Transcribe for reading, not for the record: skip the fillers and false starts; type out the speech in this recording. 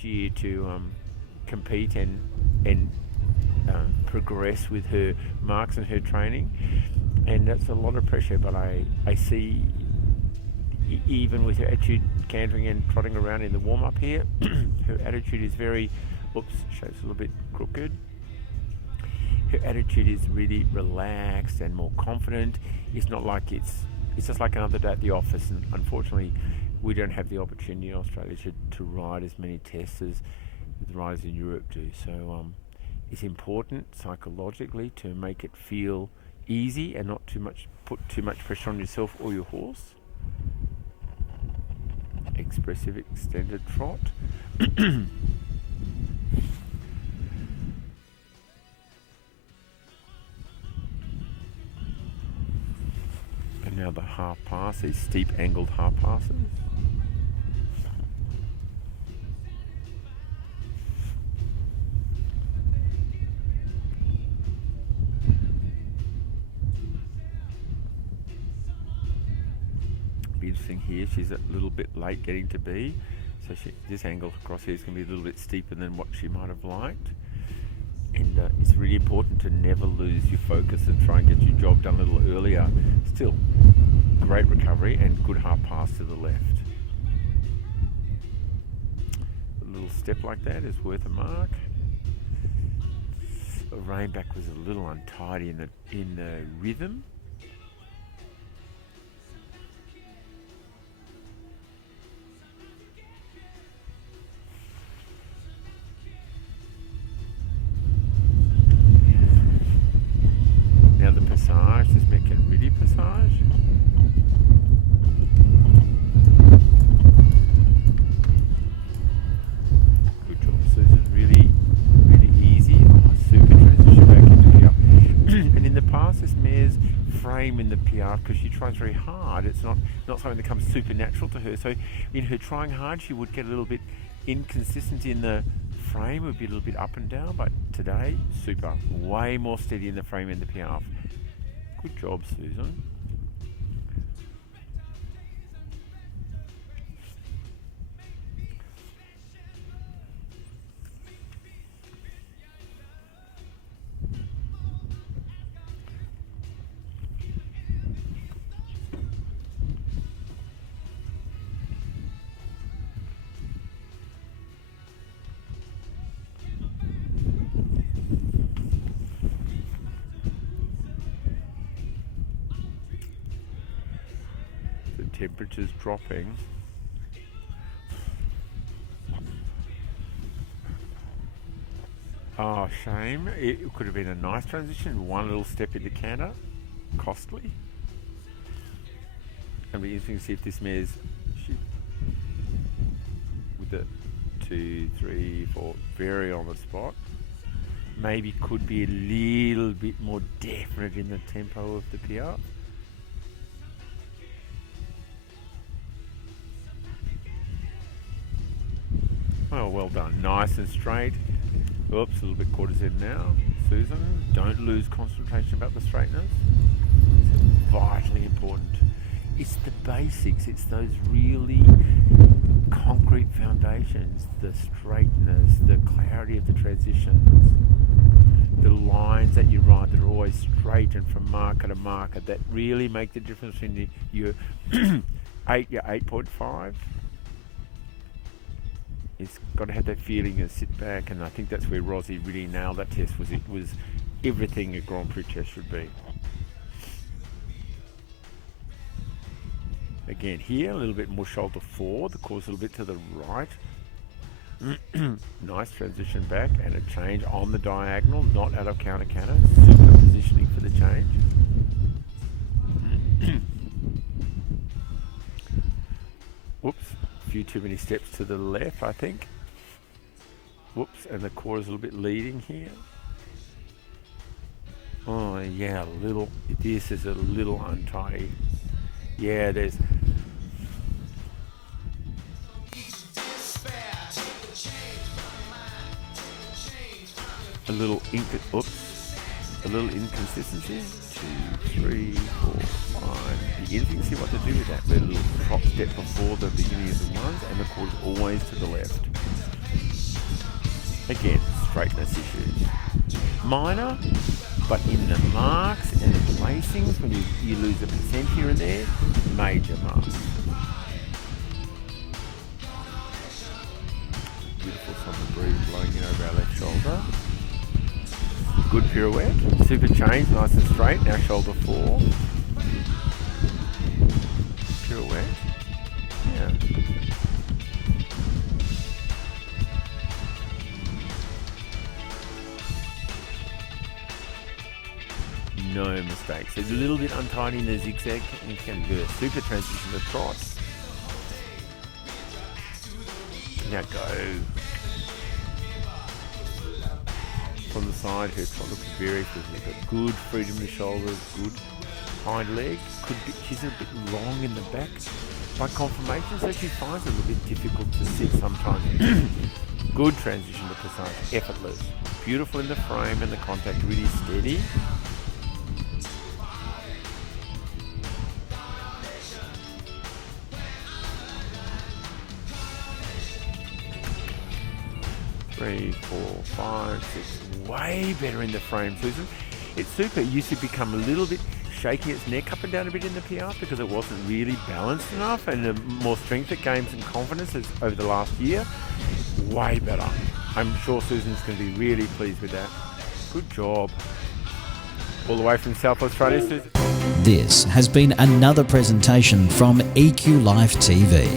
next year to compete and progress with her marks and her training, and that's a lot of pressure. But I see even with her attitude cantering and trotting around in the warm up here, her attitude is very, shape's a little bit crooked. Her attitude is really relaxed and more confident. It's not like it's just like another day at the office, and unfortunately we don't have the opportunity in Australia to ride as many tests as the riders in Europe do. So it's important psychologically to make it feel easy and not put too much pressure on yourself or your horse. Expressive extended trot. And now the half pass, these steep angled half passes. Be interesting here, she's a little bit late getting to B, so this angle across here is going to be a little bit steeper than what she might have liked. And it's really important to never lose your focus and try and get your job done a little earlier. Still, great recovery and good half pass to the left. A little step like that is worth a mark. The rein back was a little untidy in the rhythm. Now the passage, this Mecan-Riddy passage. Good job, Susan. Really, really easy. Super transition back into PR. And in the past, this mare's frame in the PR, because she tries very hard, it's not something that comes super natural to her. So in her trying hard, she would get a little bit inconsistent in the frame, would be a little bit up and down, but today, super. Way more steady in the frame and the PR. Good job, Susan. Temperatures dropping. Oh, shame. It could have been a nice transition. One little step into canter. Costly. It'll be interesting to see if this mare's with the 2, 3, 4 very on the spot. Maybe could be a little bit more definite in the tempo of the PR. Oh, well done. Nice and straight. Oops, a little bit quarters in now. Susan, don't lose concentration about the straightness. It's vitally important. It's the basics. It's those really concrete foundations. The straightness, the clarity of the transitions. The lines that you ride that are always straight and from marker to marker that really make the difference between your 8.5. It's got to have that feeling and sit back, and I think that's where Rosie really nailed that test. It was everything a Grand Prix test should be. Again here, a little bit more shoulder forward, the course a little bit to the right. Nice transition back and a change on the diagonal, not out of counter. Super positioning for the change. Whoops. Few too many steps to the left, I think. Whoops, and the core is a little bit leading here. Oh yeah, this is a little untidy. Yeah, there's a little inconsistency. 2, 3, 4, 5. You can see what to do with that. The little top step before the beginning of the ones, and the course always to the left. Again, straightness issues. Minor, but in the marks and the placings, when you lose a percent here and there, major marks. Beautiful summer breeze blowing in over our left shoulder. Good pirouette. Super change, nice and straight. Now shoulder 4. Pirouette. Yeah. No mistakes. It's a little bit untidy in the zigzag. You can do a super transition to trot. Now go. From the side, her trot looks very good. She's got good freedom in the shoulders, good hind leg. She's a bit long in the back by conformation, so she finds it a little bit difficult to sit sometimes. Good transition to passage, effortless. Beautiful in the frame and the contact, really steady. Three, 4, 5, 6. Way better in the frame, Susan. It's super. It used to become a little bit shaking its neck up and down a bit in the PR because it wasn't really balanced enough, and the more strength it gains and confidence over the last year, way better. I'm sure Susan's going to be really pleased with that. Good job. All the way from South Australia, Susan. This has been another presentation from EQ Life TV.